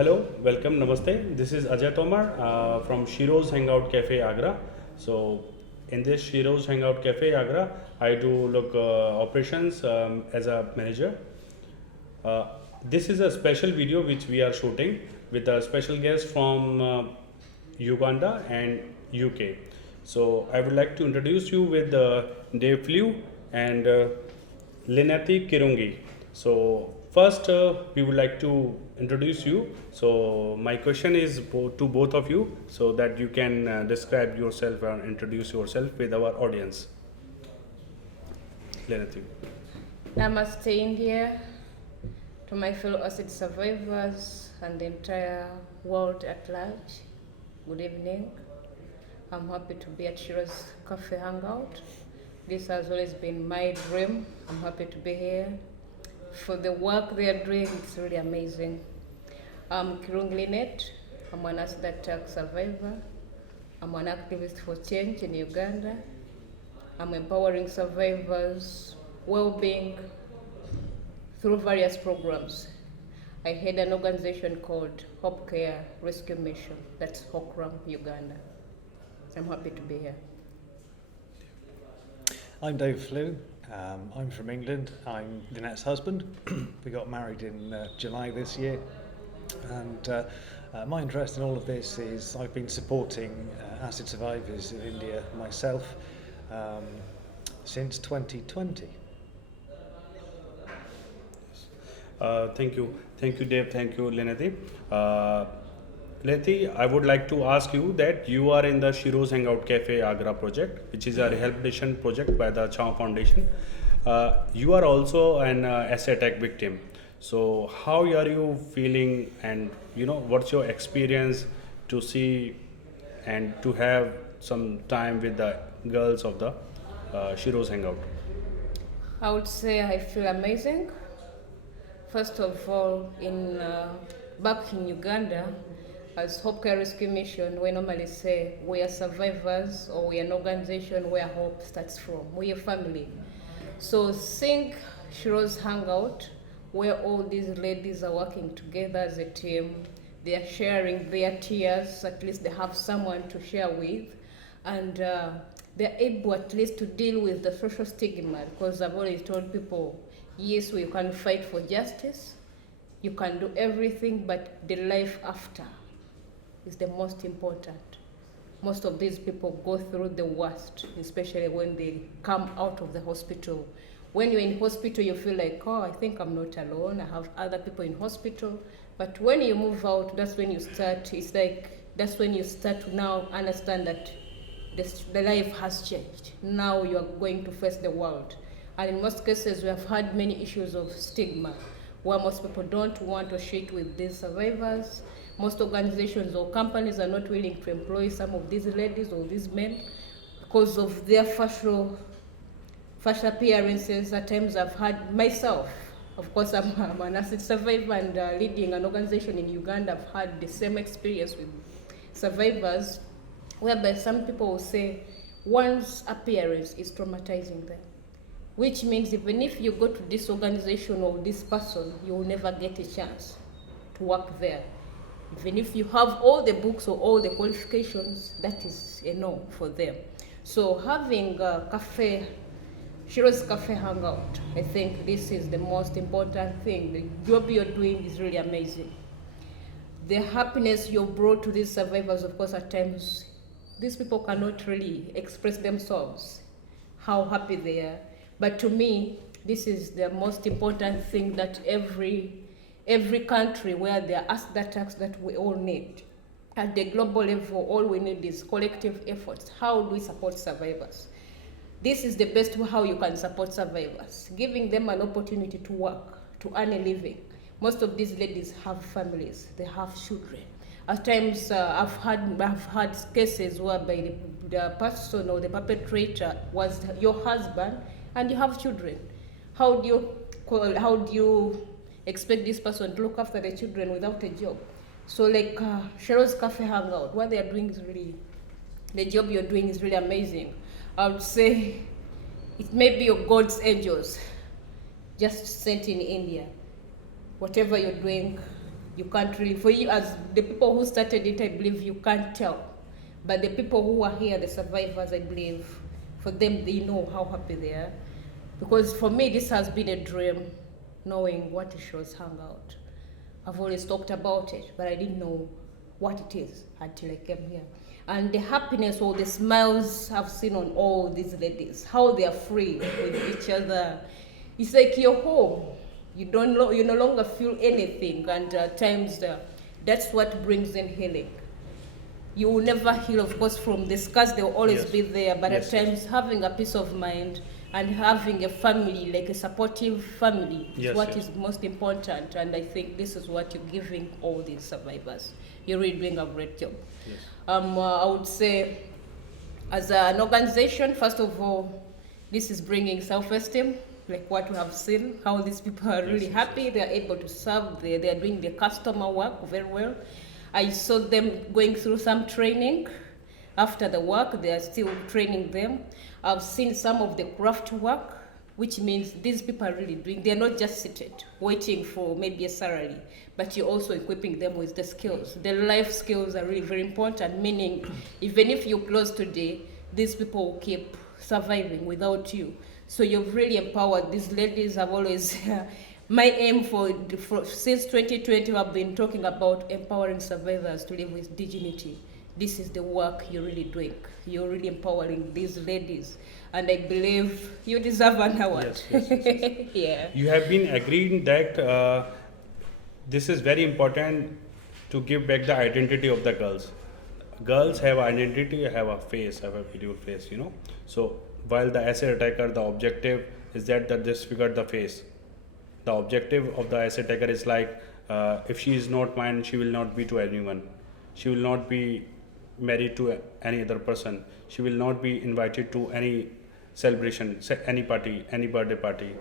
Hello, welcome, namaste. This is Ajay Tomar from Shiro's Hangout Cafe Agra. So, in this Shiro's Hangout Cafe Agra, I do look operations as a manager. Uh, this is a special video which we are shooting with a special guest from Uganda and UK. So, I would like to introduce you with Dave Flew and Linneti Kirungi. So, first, we would like to introduce you. So, my question is to both of you so that you can describe yourself and introduce yourself with our audience. Linneti. Namaste, India, to my fellow acid survivors and the entire world at large. Good evening. I'm happy to be at Shiro's Cafe Hangout. This has always been my dream. I'm happy to be here. For the work they are doing, it's really amazing. I'm Kirungi Linneti. I'm an acid attack survivor. I'm an activist for change in Uganda. I'm empowering survivors' well-being through various programs. I head an organization called Hope Care Rescue Mission. That's Hokram, Uganda. I'm happy to be here. I'm Dave Flew. I'm from England. I'm Lynette's husband. We got married in July this year. And my interest in all of this is I've been supporting acid survivors in India myself since 2020. Thank you, Dave. Thank you, Linneti. Linneti, I would like to ask you that you are in the Shiro's Hangout Cafe Agra project, which is a rehabilitation project by the Chow Foundation. You are also an acid attack victim. So, how are you feeling, and what's your experience to see and to have some time with the girls of the Shiro's Hangout? I would say I feel amazing. First of all, back in Uganda, as Hope Care Rescue Mission, we normally say we are survivors, or we are an organization where hope starts from. We are family. So think Shiro's Hangout, where all these ladies are working together as a team. They are sharing their tears, at least they have someone to share with. And they're able at least to deal with the social stigma, because I've always told people, yes, we can fight for justice, you can do everything, but the life after is the most important. Most of these people go through the worst, especially when they come out of the hospital. When you're in hospital, you feel like, oh, I think I'm not alone, I have other people in hospital. But when you move out, that's when you start, that's when you start to now understand that the life has changed. Now you are going to face the world. And in most cases, we have had many issues of stigma, where most people don't want to share with these survivors. Most organizations or companies are not willing to employ some of these ladies or these men because of their facial appearances. At times I've had myself, of course I'm an acid survivor and leading an organization in Uganda. I've had the same experience with survivors, whereby some people will say one's appearance is traumatizing them. Which means even if you go to this organization or this person, you will never get a chance to work there. Even if you have all the books or all the qualifications, that is a no for them. So having Shiro's Cafe Hangout, I think this is the most important thing. The job you're doing is really amazing. The happiness you brought to these survivors, of course, at times, these people cannot really express themselves, how happy they are. But to me, this is the most important thing that every country where there are acid attacks that we all need. At the global level, all we need is collective efforts. How do we support survivors? This is the best way how you can support survivors, giving them an opportunity to work, to earn a living. Most of these ladies have families, they have children. At times, I've had cases whereby the person or the perpetrator was your husband, and you have children. How do you expect this person to look after the children without a job? So like Shiro's Cafe Hangout, what they are doing is really, the job you're doing is really amazing. I would say it may be your God's angels just sent in India. Whatever you're doing, You can't really, for you as the people who started it, I believe you can't tell. But the people who are here, the survivors, I believe, for them, they know how happy they are. Because for me, this has been a dream, knowing what a Shiro's Hangout. I've always talked about it, but I didn't know what it is until I came here. And the happiness or the smiles I've seen on all these ladies, how they are free with each other. It's like you're home. You no longer feel anything, and at times that's what brings in healing. You will never heal, of course, from the scars. They will always Yes. be there, but Yes, at times having a peace of mind and having a family, like a supportive family, is Yes, what yes. is most important. And I think this is what you're giving all these survivors. You're really doing a great job. Yes. I would say, as an organization, first of all, this is bringing self-esteem, like what we have seen, how these people are really Yes, happy, they are able to serve, they are doing the customer work very well. I saw them going through some training. After the work, they are still training them. I've seen some of the craft work, which means these people are really doing, they're not just seated, waiting for maybe a salary, but you're also equipping them with the skills. The life skills are really very important, meaning even if you close today, these people will keep surviving without you. So you've really empowered these ladies. Have always, my aim for since 2020, I've been talking about empowering survivors to live with dignity. This is the work you're really doing. You're really empowering these ladies. And I believe you deserve an award. Yes. Yeah. You have been agreeing that this is very important to give back the identity of the girls. Girls have identity, have a face, have a beautiful face, you know. So while the acid attacker, the objective is that they disfigure the face. The objective of the acid attacker is like, if she is not mine, she will not be to anyone. She will not be married to any other person. She will not be invited to any celebration, any party, any birthday party.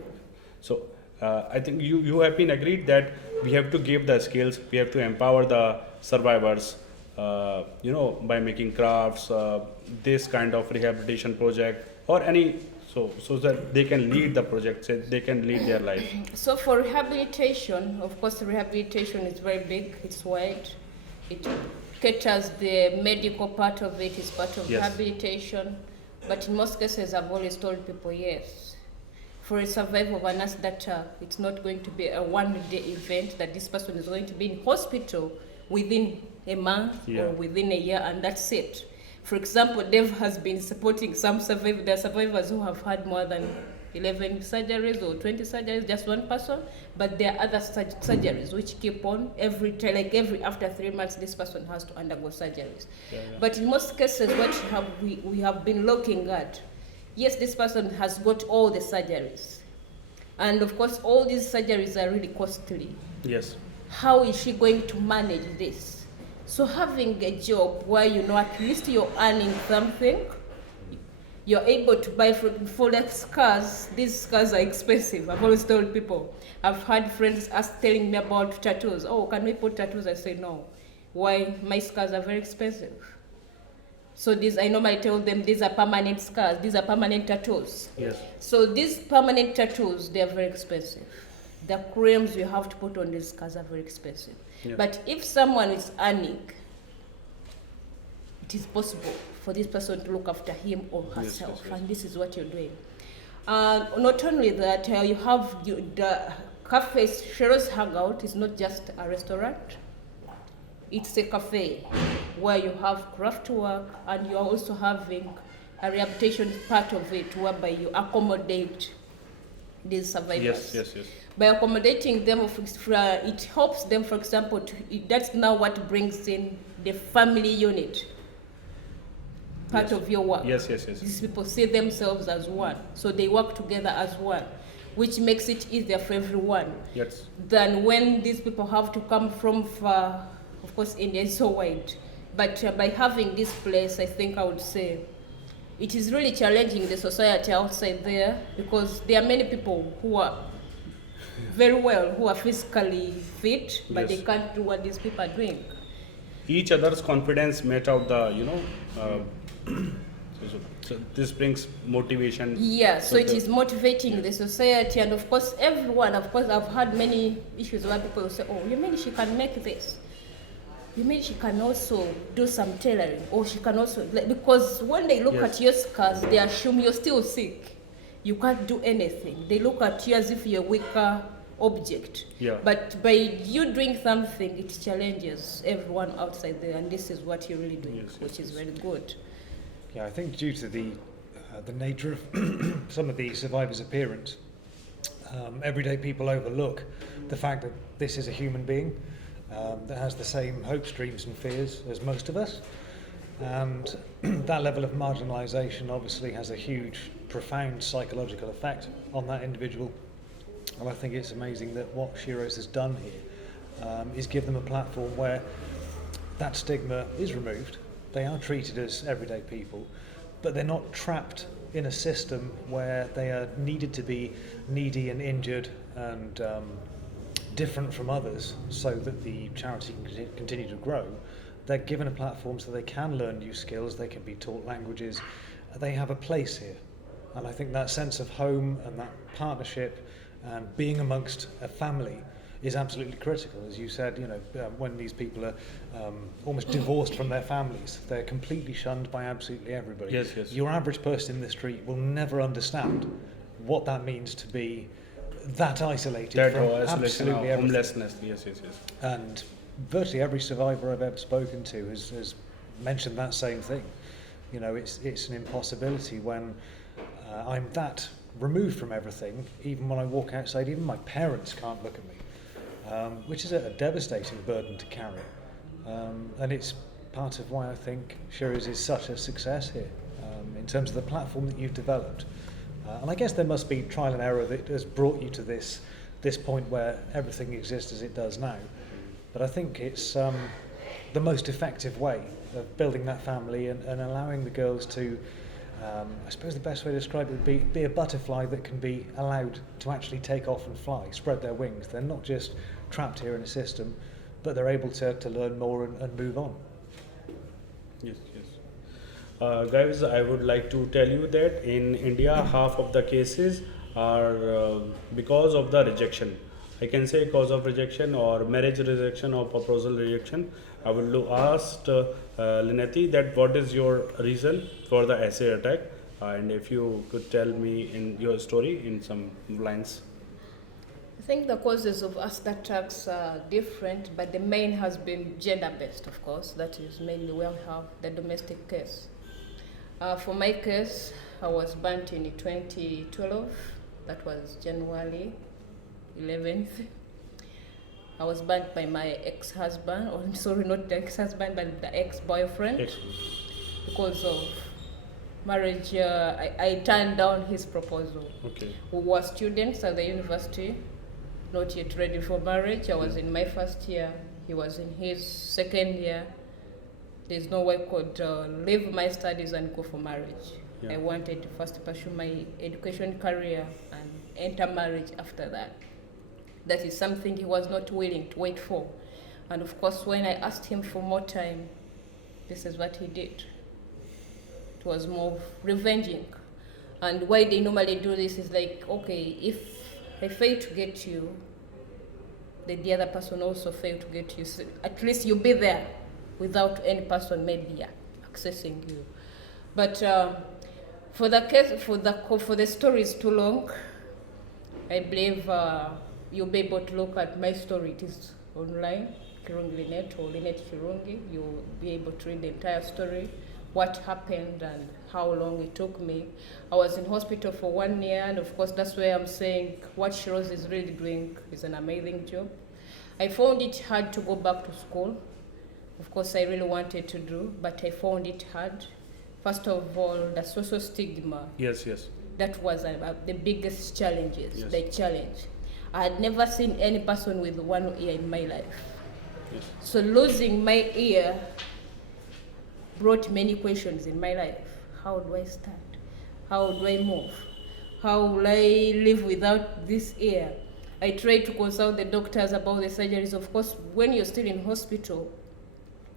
So I think you have been agreed that we have to give the skills, we have to empower the survivors, you know, by making crafts, this kind of rehabilitation project or any, so that they can lead the project, so they can lead their life. So for rehabilitation, of course, rehabilitation is very big, it's wide. It caters the medical part of it, is part of Yes. rehabilitation. But in most cases, I've always told people, yes, for a survivor of an acid attack, it's not going to be a one-day event that this person is going to be in hospital within a month Yeah. or within a year, and that's it. For example, Dave has been supporting some survivors. There are survivors who have had more than 11 surgeries or 20 surgeries, just one person, but there are other surgeries which keep on every time, like after 3 months, this person has to undergo surgeries. Yeah. But in most cases, what we have been looking at, yes, this person has got all the surgeries, and of course, all these surgeries are really costly. Yes. How is she going to manage this? So having a job where you know at least you're earning something, you're able to buy for like scars. These scars are expensive. I've always told people. I've had friends telling me about tattoos. Oh, can we put tattoos? I say no. Why? My scars are very expensive. So I normally tell them these are permanent scars. These are permanent tattoos. Yes. So these permanent tattoos, they are very expensive. The creams you have to put on these scars are very expensive. Yeah. But if someone is earning, it is possible for this person to look after him or herself, yes. and this is what you're doing. Not only that, you have the cafe. Shiro's Hangout is not just a restaurant; it's a cafe where you have craft work, and you're also having a rehabilitation part of it, whereby you accommodate these survivors. Yes. By accommodating them, it helps them, for example, that's now what brings in the family unit part Yes. of your work. Yes. These people see themselves as one, so they work together as one, which makes it easier for everyone Yes. than when these people have to come from far. Of course, India is so wide, but by having this place, I think I would say it is really challenging the society outside there, because there are many people who are very well, who are physically fit, but Yes. they can't do what these people are doing. Each other's confidence met out the, So this brings motivation. Yeah, so So it the- is motivating the society, and of course everyone. Of course, I've had many issues where people will say, "Oh, you mean she can make this? You mean she can also do some tailoring, or she can also because when they look Yes. at your scars, they assume you're still sick. You can't do anything. They look at you as if you're a weaker object. Yeah. But by you doing something, it challenges everyone outside there, and this is what you're really doing, Yes, yes, which is yes. very good. Yeah, I think due to the nature of some of the survivors' appearance, everyday people overlook the fact that this is a human being that has the same hopes, dreams and fears as most of us. And that level of marginalisation obviously has a huge, profound psychological effect on that individual. And I think it's amazing that what Shiro's has done here is give them a platform where that stigma is removed. They are treated as everyday people, but they're not trapped in a system where they are needed to be needy and injured and different from others so that the charity can continue to grow. They're given a platform so they can learn new skills, they can be taught languages, they have a place here. And I think that sense of home and that partnership and being amongst a family is absolutely critical. As you said, you know, when these people are almost divorced from their families, they're completely shunned by absolutely everybody. Yes, yes. Your average person in the street will never understand what that means to be that isolated That from isolation, absolutely everything. homelessness. Yes, yes, yes. And virtually every survivor I've ever spoken to has mentioned that same thing. You know, it's an impossibility when I'm that removed from everything. Even when I walk outside, even my parents can't look at me, which is a devastating burden to carry. And it's part of why I think Shiro's is such a success here, in terms of the platform that you've developed. And I guess there must be trial and error that has brought you to this point where everything exists as it does now. But I think it's the most effective way of building that family and allowing the girls to, I suppose the best way to describe it would be a butterfly that can be allowed to actually take off and fly, spread their wings. They're not just trapped here in a system, but they're able to learn more and move on. Yes, yes. Guys, I would like to tell you that in India, half of the cases are because of the rejection. I can say cause of rejection or marriage rejection or proposal rejection. I will ask Linneti that what is your reason for the essay attack, and if you could tell me in your story in some lines. I think the causes of acid attacks are different, but the main has been gender-based, of course. That is mainly where we have the domestic case. For my case, I was burnt in 2012. That was January 11th. I was burnt by my ex-husband, or sorry, not the ex-husband, but the ex-boyfriend. Yes. Because of marriage, I turned down his proposal. Okay. We were students at the university, not yet ready for marriage. I was in my first year, he was in his second year. There's no way I could leave my studies and go for marriage. Yeah. I wanted to first pursue my education career and enter marriage after that. That is something he was not willing to wait for. And of course, when I asked him for more time, this is what he did. It was more revenging. And why they normally do this is like, okay, if I fail to get you, then the other person also failed to get you. So at least you'll be there without any person maybe accessing you. But for the case, for the story is too long. I believe you'll be able to look at my story. It is online, Kirungi Linneti or Linneti Kirungi. You'll be able to read the entire story, what happened and how long it took me. I was in hospital for 1 year, and of course that's where I'm saying what Shiro's is really doing is an amazing job. I found it hard to go back to school. Of course, I really wanted to do, but I found it hard. First of all, the social stigma. Yes, yes. That was the biggest challenges, Yes. the challenge. I had never seen any person with one ear in my life. Yes. So losing my ear brought many questions in my life. How do I start? How do I move? How will I live without this ear? I tried to consult the doctors about the surgeries. Of course, when you're still in hospital,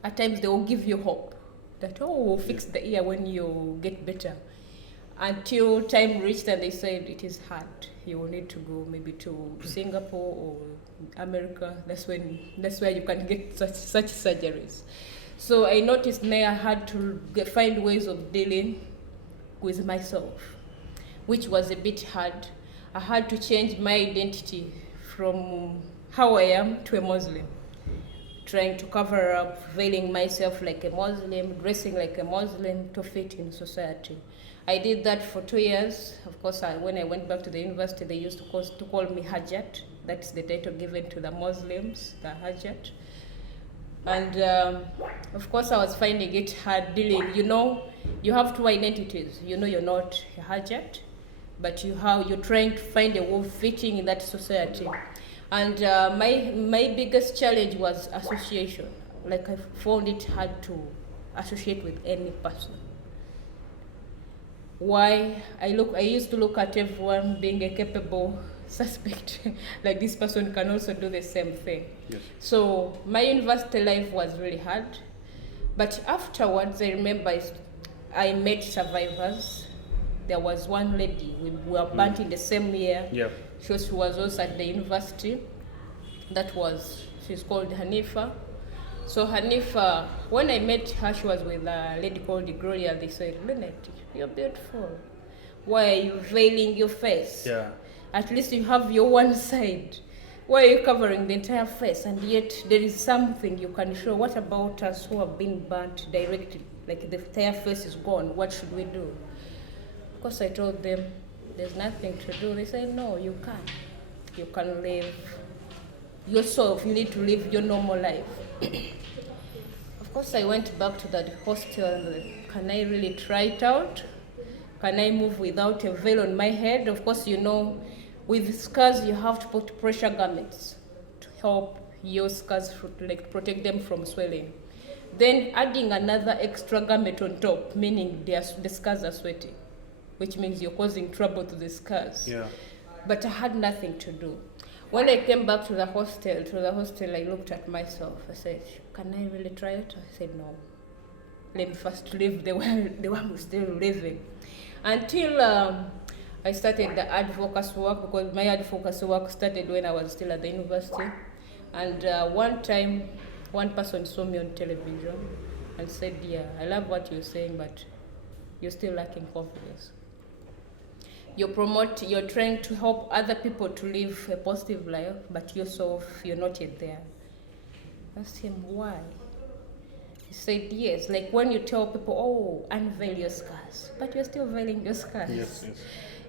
at times they will give you hope. that, oh, we'll fix the ear when you get better. Until time reached and they said it is hard. You will need to go maybe to Singapore or America. That's where you can get such surgeries. So I noticed now I had to find ways of dealing with myself, which was a bit hard. I had to change my identity from how I am to a Muslim, trying to cover up, veiling myself like a Muslim, dressing like a Muslim to fit in society. I did that for 2 years. Of course, when I went back to the university, they used to call me Hajat. That's the title given to the Muslims, the Hajat. And of course, I was finding it hard dealing. You have two identities. You're not a Hajat, but you're trying to find a way of fitting in that society. And my biggest challenge was association. Like, I found it hard to associate with any person. Why? I used to look at everyone being a capable suspect. Like, this person can also do the same thing. Yes. So my university life was really hard. But afterwards, I remember I met survivors. There was one lady, we were burnt in the same year. Yeah. She was also at the university. She's called Hanifa. So Hanifa, when I met her, she was with a lady called Gloria. They said, Linneti, you're beautiful. Why are you veiling your face? Yeah. At least you have your one side. Why are you covering the entire face? And yet there is something you can show. What about us who have been burnt directly? Like, the entire face is gone. What should we do? Of course, I told them, there's nothing to do. They said, no, you can't. You can live yourself. You need to live your normal life. Of course, I went back to that hostel. Can I really try it out? Can I move without a veil on my head? Of course, with scars, you have to put pressure garments to help your scars, protect them from swelling. Then adding another extra garment on top, meaning the scars are sweating, which means you're causing trouble to the scars. Yeah. But I had nothing to do. When I came back to the hostel, I looked at myself. I said, can I really try it? I said, no. Let me first live the one who's still living. Until I started the advocacy work, because my advocacy work started when I was still at the university. And one time, one person saw me on television and said, yeah, I love what you're saying, but you're still lacking confidence. You're trying to help other people to live a positive life, but yourself, you're not yet there. I asked him, why? He said, yes, like when you tell people, oh, unveil your scars, but you're still veiling your scars. Yes.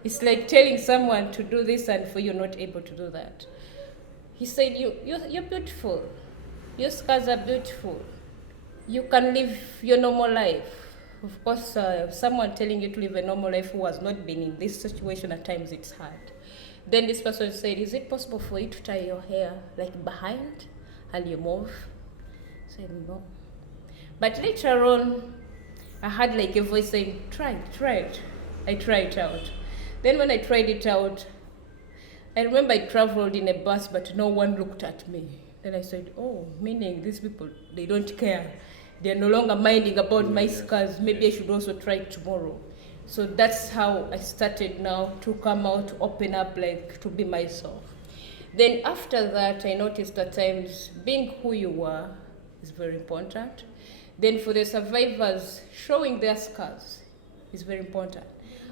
It's like telling someone to do this and for you not able to do that. He said, you're beautiful. Your scars are beautiful. You can live your normal life. Of course, someone telling you to live a normal life who has not been in this situation, at times it's hard. Then this person said, is it possible for you to tie your hair like behind and you move? I said, no. But later on, I had like a voice saying, try it. I tried it out. Then when I tried it out, I remember I traveled in a bus, but no one looked at me. Then I said, oh, meaning these people, they don't care. They're no longer minding about my scars. Maybe I should also try it tomorrow. So that's how I started now to come out, to open up, like to be myself. Then after that, I noticed at times being who you are is very important. Then for the survivors, showing their scars is very important.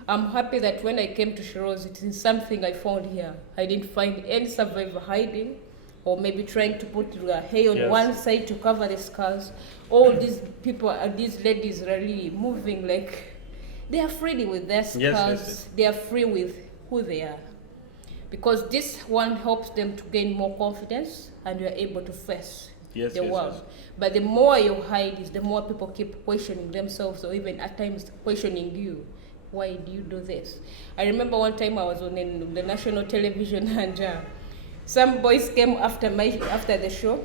I'm happy that when I came to Shiroz, it is something I found here. I didn't find any survivor hiding or maybe trying to put their hair on one side to cover the scars. All these people, these ladies are really moving like they are free with their scars. Yes. They are free with who they are. Because this one helps them to gain more confidence and you are able to face the world. Yes. But the more you hide is the more people keep questioning themselves or even at times questioning you. Why do you do this? I remember one time I was on the national television and some boys came after the show.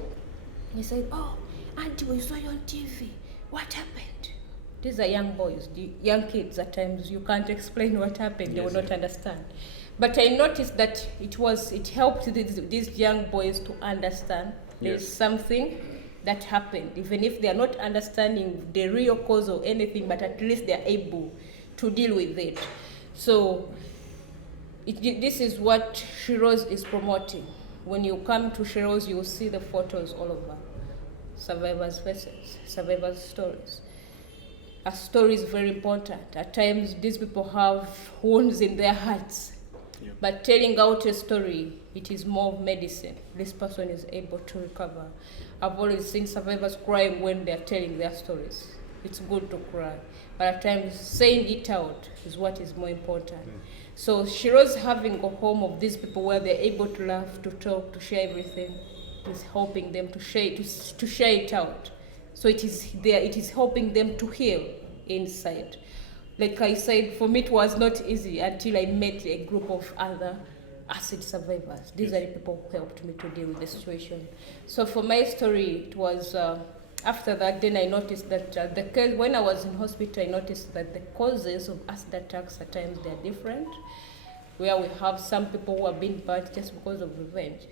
They said, oh, Auntie, we saw you on TV. What happened? These are young boys, young kids. At times you can't explain what happened. They will not understand. But I noticed that it helped these young boys to understand there's something that happened, even if they are not understanding the real cause or anything, but at least they are able to deal with it. So this is what Shiroz is promoting. When you come to Shiroz, you will see the photos all over. Survivors' faces, survivors' stories. A story is very important. At times, these people have wounds in their hearts. Yeah. But telling out a story, it is more of medicine. This person is able to recover. I've always seen survivors crying when they're telling their stories. It's good to cry. But at times, saying it out is what is more important. So Shiroz having a home of these people where they're able to laugh, to talk, to share everything, is helping them to share it out. So it is helping them to heal inside. Like I said, for me it was not easy until I met a group of other acid survivors. These are the people who helped me to deal with the situation. So for my story, it was after that, then I noticed that when I was in hospital, I noticed that the causes of acid attacks at times they are different. Where we have some people who have been burned just because of revenge.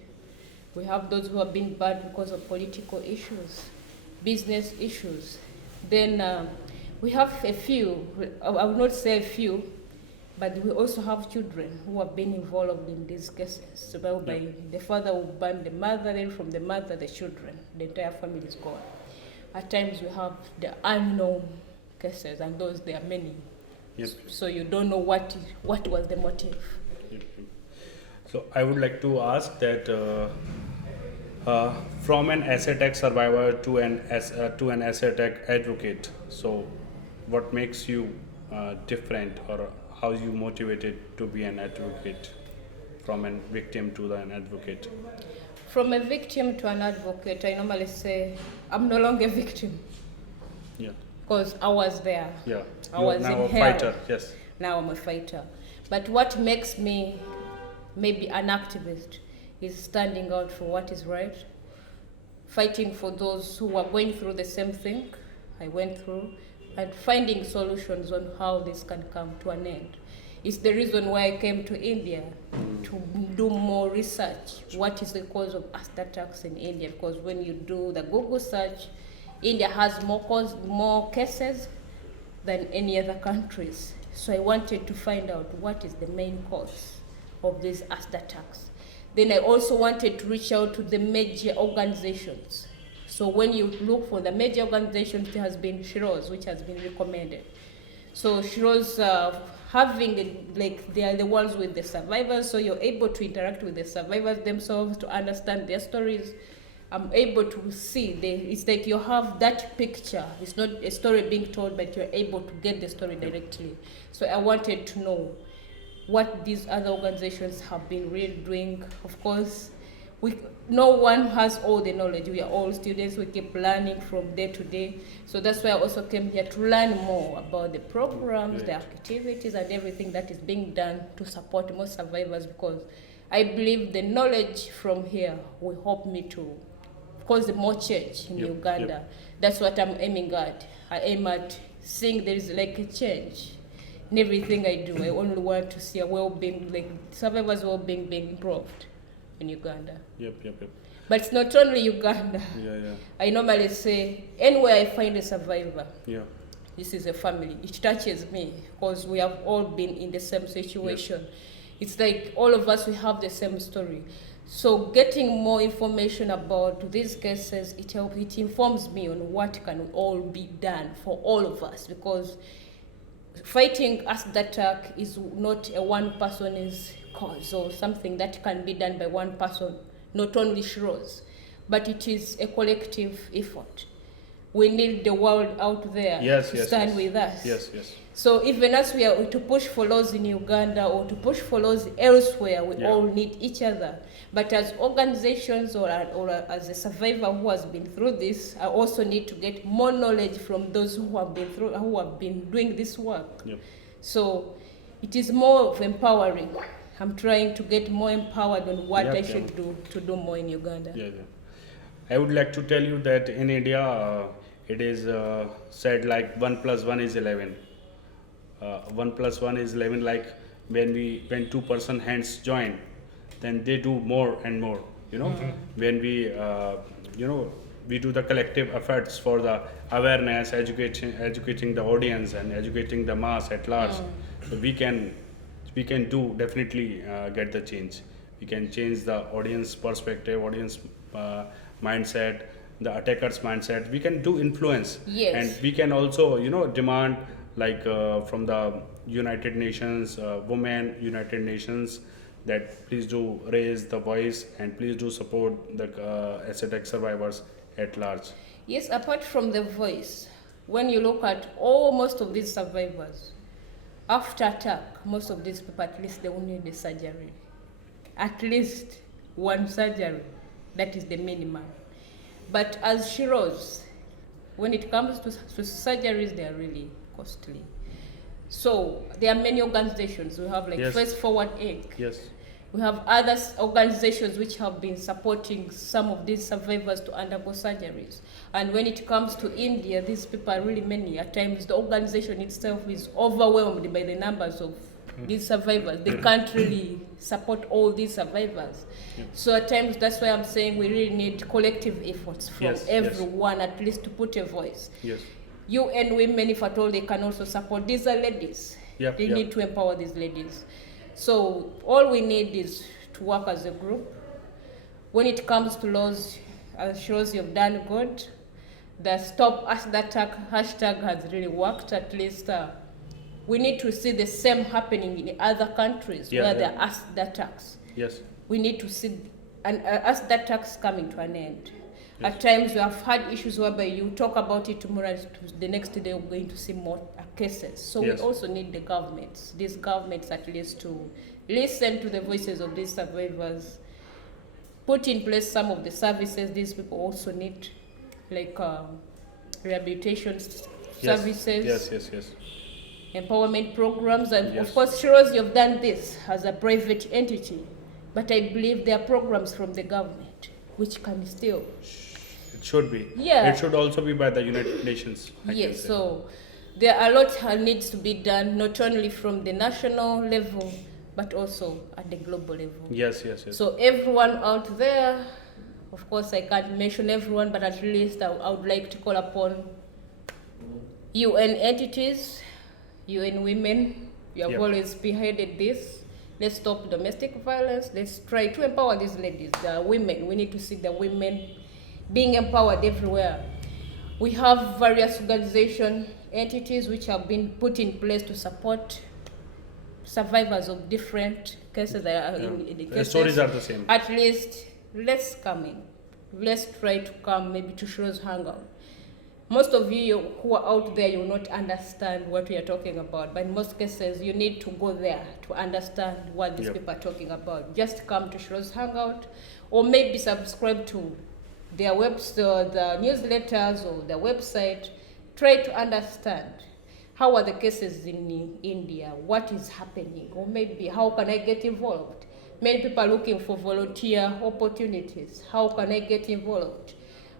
We have those who have been burned because of political issues, business issues. Then we have a few, I will not say a few, but we also have children who have been involved in these cases. So by the father will burn the mother, then from the mother, the children. The entire family is gone. At times we have the unknown cases, and those there are many. Yep. So you don't know what was the motive. Yep. So I would like to ask that from an acid attack survivor to an acid attack advocate. So what makes you different, or how you motivated to be an advocate from a victim to an advocate? From a victim to an advocate, I normally say I'm no longer a victim. Yeah. Because I was there. Yeah. I You are was now in a hell. fighter. Yes. Now I'm a fighter. But what makes me maybe an activist is standing out for what is right, fighting for those who are going through the same thing I went through, and finding solutions on how this can come to an end. It's the reason why I came to India to do more research. What is the cause of acid attacks in India? Because when you do the Google search, India has more cases than any other countries. So I wanted to find out what is the main cause of these acid attacks. Then I also wanted to reach out to the major organizations. So when you look for the major organizations, there has been Shiroz, which has been recommended. So Shiroz they are the ones with the survivors, so you're able to interact with the survivors themselves to understand their stories. I'm able to see, it's like you have that picture. It's not a story being told, but you're able to get the story directly. So I wanted to know what these other organizations have been really doing. Of course, no one has all the knowledge. We are all students. We keep learning from day to day. So that's why I also came here to learn more about the programs, the activities, and everything that is being done to support more survivors, because I believe the knowledge from here will help me to cause more change in Uganda. That's what I'm aiming at. I aim at seeing there is like a change in everything I do. I only want to see a well-being, like survivors' well-being being improved in Uganda. Yep. But it's not only Uganda. Yeah. I normally say, anywhere I find a survivor, Yeah. this is a family. It touches me because we have all been in the same situation. Yes. It's like all of us, we have the same story. So getting more information about these cases, it informs me on what can all be done for all of us, because fighting acid attack is not a one person's cause or something that can be done by one person, not only Shiroz, but it is a collective effort. We need the world out there to stand with us. Yes. So even as we are to push for laws in Uganda or to push for laws elsewhere, we all need each other. But as organizations or as a survivor who has been through this, I also need to get more knowledge from those who have been doing this work. Yep. So it is more of empowering. I'm trying to get more empowered on what I should do to do more in Uganda. Yeah. I would like to tell you that in India, it is said like 1 + 1 is 11. 1 + 1 is 11. Like when two person hands join, then they do more and more. When we we do the collective efforts for the awareness, educating the audience and educating the mass at large. So we can do definitely get the change. We can change the audience perspective, audience mindset, the attacker's mindset. We can do influence. Yes. And we can also, demand like from the United Nations, Women United Nations, that please do raise the voice and please do support the attack survivors at large. Yes, apart from the voice, when you look at most of these survivors, after attack, most of these people, at least they will need a surgery. At least one surgery. That is the minimum. But as she rose, when it comes to surgeries, they are really costly. So there are many organizations. We have like Yes. Face Forward Inc. Yes. We have other organizations which have been supporting some of these survivors to undergo surgeries. And when it comes to India, these people are really many. At times, the organization itself is overwhelmed by the numbers of these survivors. They can't really support all these survivors. So at times, that's why I'm saying we really need collective efforts from Yes, everyone, at least to put a voice. Yes. UN Women, if at all, they can also support. These are ladies. Yep, They yep. need to empower these ladies. So all we need is to work as a group. When it comes to laws, shows you've done good. The Stop Us That Attack hashtag has really worked. At least we need to see the same happening in other countries Yeah, where yeah. there are us that attacks. Yes. We need to see us that attacks coming to an end. At times we have had issues whereby you talk about it tomorrow, and the next day we're going to see more cases. So Yes. we also need the governments, these governments at least, to listen to the voices of these survivors, put in place some of the services these people also need, like rehabilitation services, Yes. empowerment programs, and Yes. of course, Shiroz, you've done this as a private entity, but I believe there are programs from the government which can still. It should be. Yeah. It should also be by the United Nations. I can Yes, say. so there are a lot that needs to be done, not only from the national level, but also at the global level. Yes. So everyone out there, of course I can't mention everyone, but at least I would like to call upon UN entities, UN Women. You have Yep. always spearheaded this. Let's stop domestic violence. Let's try to empower these ladies, the women. We need to see the women being empowered everywhere. We have various organization entities which have been put in place to support survivors of different cases that are in the The cases. stories are the same. At least let's come in. Let's try to come maybe to Shiro's Hangout. Most of you who are out there, you will not understand what we are talking about. But in most cases, you need to go there to understand what these Yep. people are talking about. Just come to Shiro's Hangout, or maybe subscribe to their the newsletters or their website. Try to understand how are the cases in India, what is happening, or maybe how can I get involved. Many people are looking for volunteer opportunities. How can I get involved?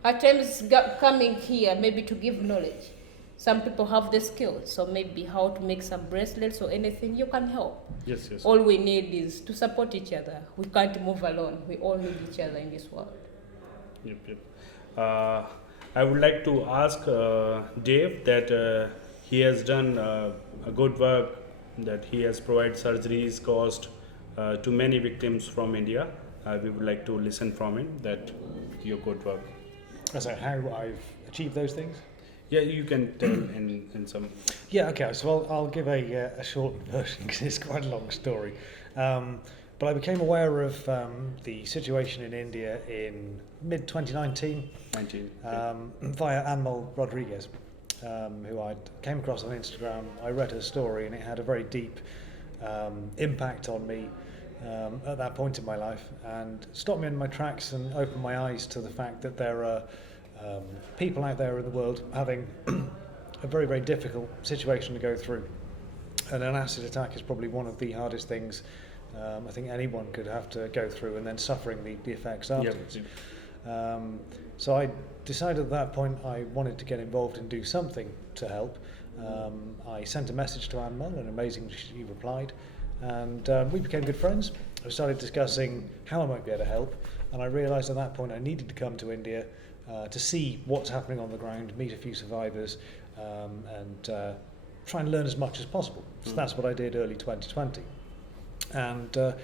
At times coming here maybe to give knowledge. Some people have the skills, so maybe how to make some bracelets or anything, you can help. Yes. All we need is to support each other. We can't move alone. We all need each other in this world. Yep. I would like to ask Dave that he has done a good work, that he has provided surgeries cost to many victims from India. We would like to listen from him that your good work. So how I've achieved those things? Yeah, you can tell in some. Yeah, okay, so I'll give a short version because it's quite a long story. But I became aware of the situation in India in mid-2019 via Anmol Rodriguez, who I came across on Instagram. I read her story and it had a very deep impact on me at that point in my life, and stopped me in my tracks and opened my eyes to the fact that there are people out there in the world having a very, very difficult situation to go through. And an acid attack is probably one of the hardest things I think anyone could have to go through, and then suffering the effects afterwards. So I decided at that point I wanted to get involved and do something to help. I sent a message to Anmol, and amazingly she replied, and we became good friends. I started discussing how I might be able to help, And I realised at that point I needed to come to India to see what's happening on the ground, meet a few survivors, and try and learn as much as possible. So that's what I did early 2020. And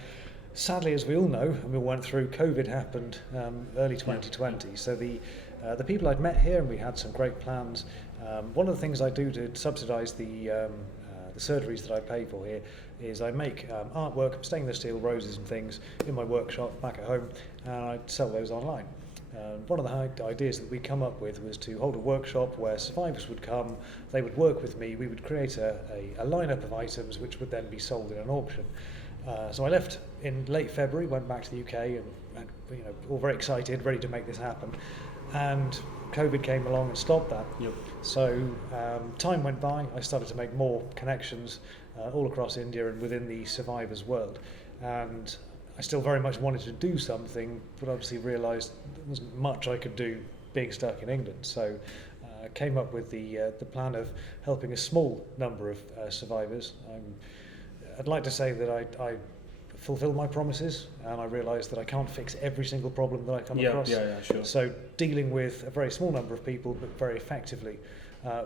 sadly, as we all know, and we went through, COVID happened early 2020. So the people I'd met here, and we had some great plans. One of the things I do to subsidise the surgeries that I pay for here is I make artwork, stainless steel roses and things in my workshop back at home, and I sell those online. One of the ideas that we come up with was to hold a workshop where survivors would come, they would work with me, we would create a lineup of items which would then be sold in an auction. So I left in late February, went back to the UK, and all very excited, ready to make this happen. And COVID came along and stopped that. Yep. So time went by, I started to make more connections all across India and within the survivors world. And I still very much wanted to do something, but obviously realised there wasn't much I could do being stuck in England. So I came up with the plan of helping a small number of survivors. I'd like to say that I fulfil my promises, and I realise that I can't fix every single problem that I come across. Yeah, sure. So dealing with a very small number of people, but very effectively,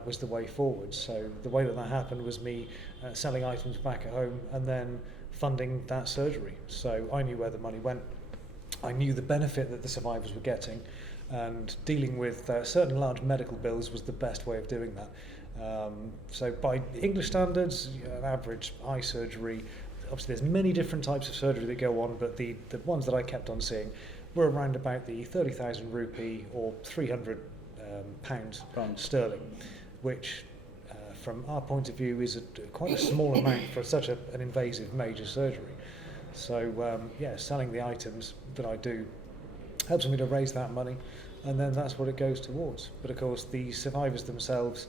was the way forward. So the way that happened was me selling items back at home and then funding that surgery. So I knew where the money went. I knew the benefit that the survivors were getting, and dealing with certain large medical bills was the best way of doing that. So by English standards, an average eye surgery, obviously there's many different types of surgery that go on, but the ones that I kept on seeing were around about the 30,000 rupee or 300 pounds sterling, which from our point of view is quite a small amount for such an invasive major surgery. So selling the items that I do helps me to raise that money, and then that's what it goes towards. But of course the survivors themselves,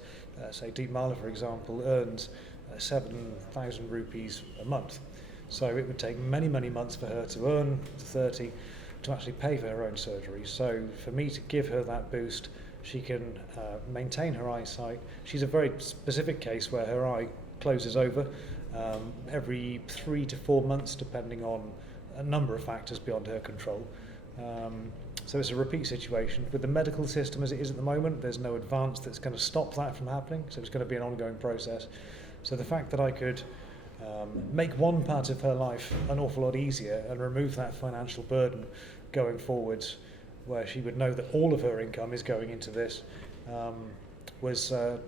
say Deep Mala for example, earns 7,000 rupees a month. So it would take many months for her to earn 30 to actually pay for her own surgery. So for me to give her that boost, she can maintain her eyesight. She's a very specific case where her eye closes over every 3 to 4 months, depending on a number of factors beyond her control. So it's a repeat situation. With the medical system as it is at the moment, there's no advance that's going to stop that from happening, so it's going to be an ongoing process. So the fact that I could make one part of her life an awful lot easier and remove that financial burden going forwards, where she would know that all of her income is going into this, was the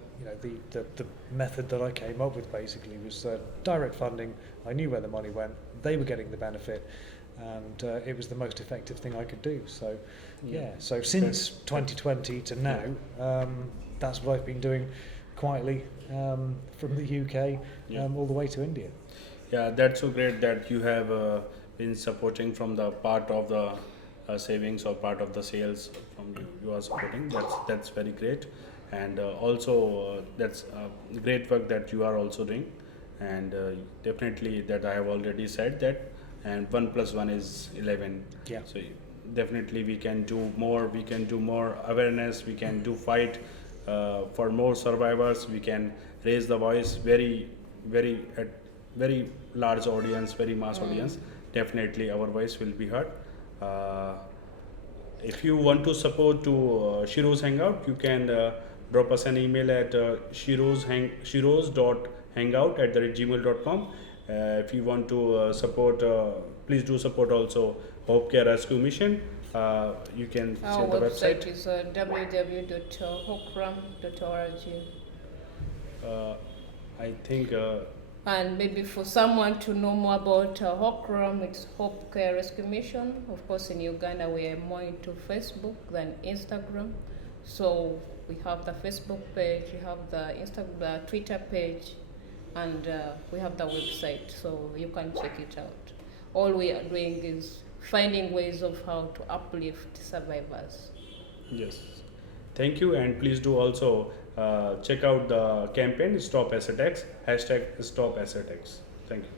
method that I came up with. Basically was direct funding. I knew where the money went, they were getting the benefit, and it was the most effective thing I could do. So so since 2020 to now, that's what I've been doing quietly from the UK all the way to India. Yeah, that's so great that you have been supporting from the part of the savings or part of the sales from you are supporting. That's very great, and also that's great work that you are also doing, and definitely that I have already said that, and 1 + 1 is 11. Yeah. So definitely we can do more. We can do more awareness. We can do fight for more survivors. We can raise the voice very large audience, very mass audience. Definitely our voice will be heard. If you want to support to Shiro's Hangout, you can drop us an email at shiros.hangout@gmail.com. If you want to support, please do support also Hope Care Rescue Mission. You can see Our the website. website is www.hokram.org. I think And maybe for someone to know more about Hokram, it's Hope Care Rescue Mission. Of course, in Uganda, we are more into Facebook than Instagram. So we have the Facebook page, we have the Twitter page, and we have the website. So you can check it out. All we are doing is finding ways of how to uplift survivors. yes. Thank you, and please do also check out the campaign Stop Asset X, #StopAssetX. Thank you.